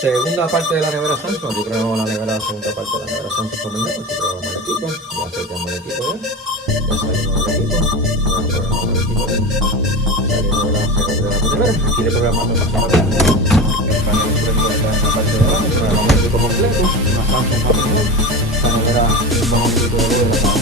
Segunda parte de la nevera Samsung. Aquí tenemos la nevera, la segunda parte de la nevera Samsung familiar. Aquí probamos el equipo. Ya seteamos el equipo ya. Ya salimos del equipo. Ya programamos el equipo ya. Salimos de la segunda de la primera. Aquí le programamos para pasar el panel electrónico que está en la parte de abajo. Programamos el equipo completo. Una Samsung familiar. La nevera, un buen equipo de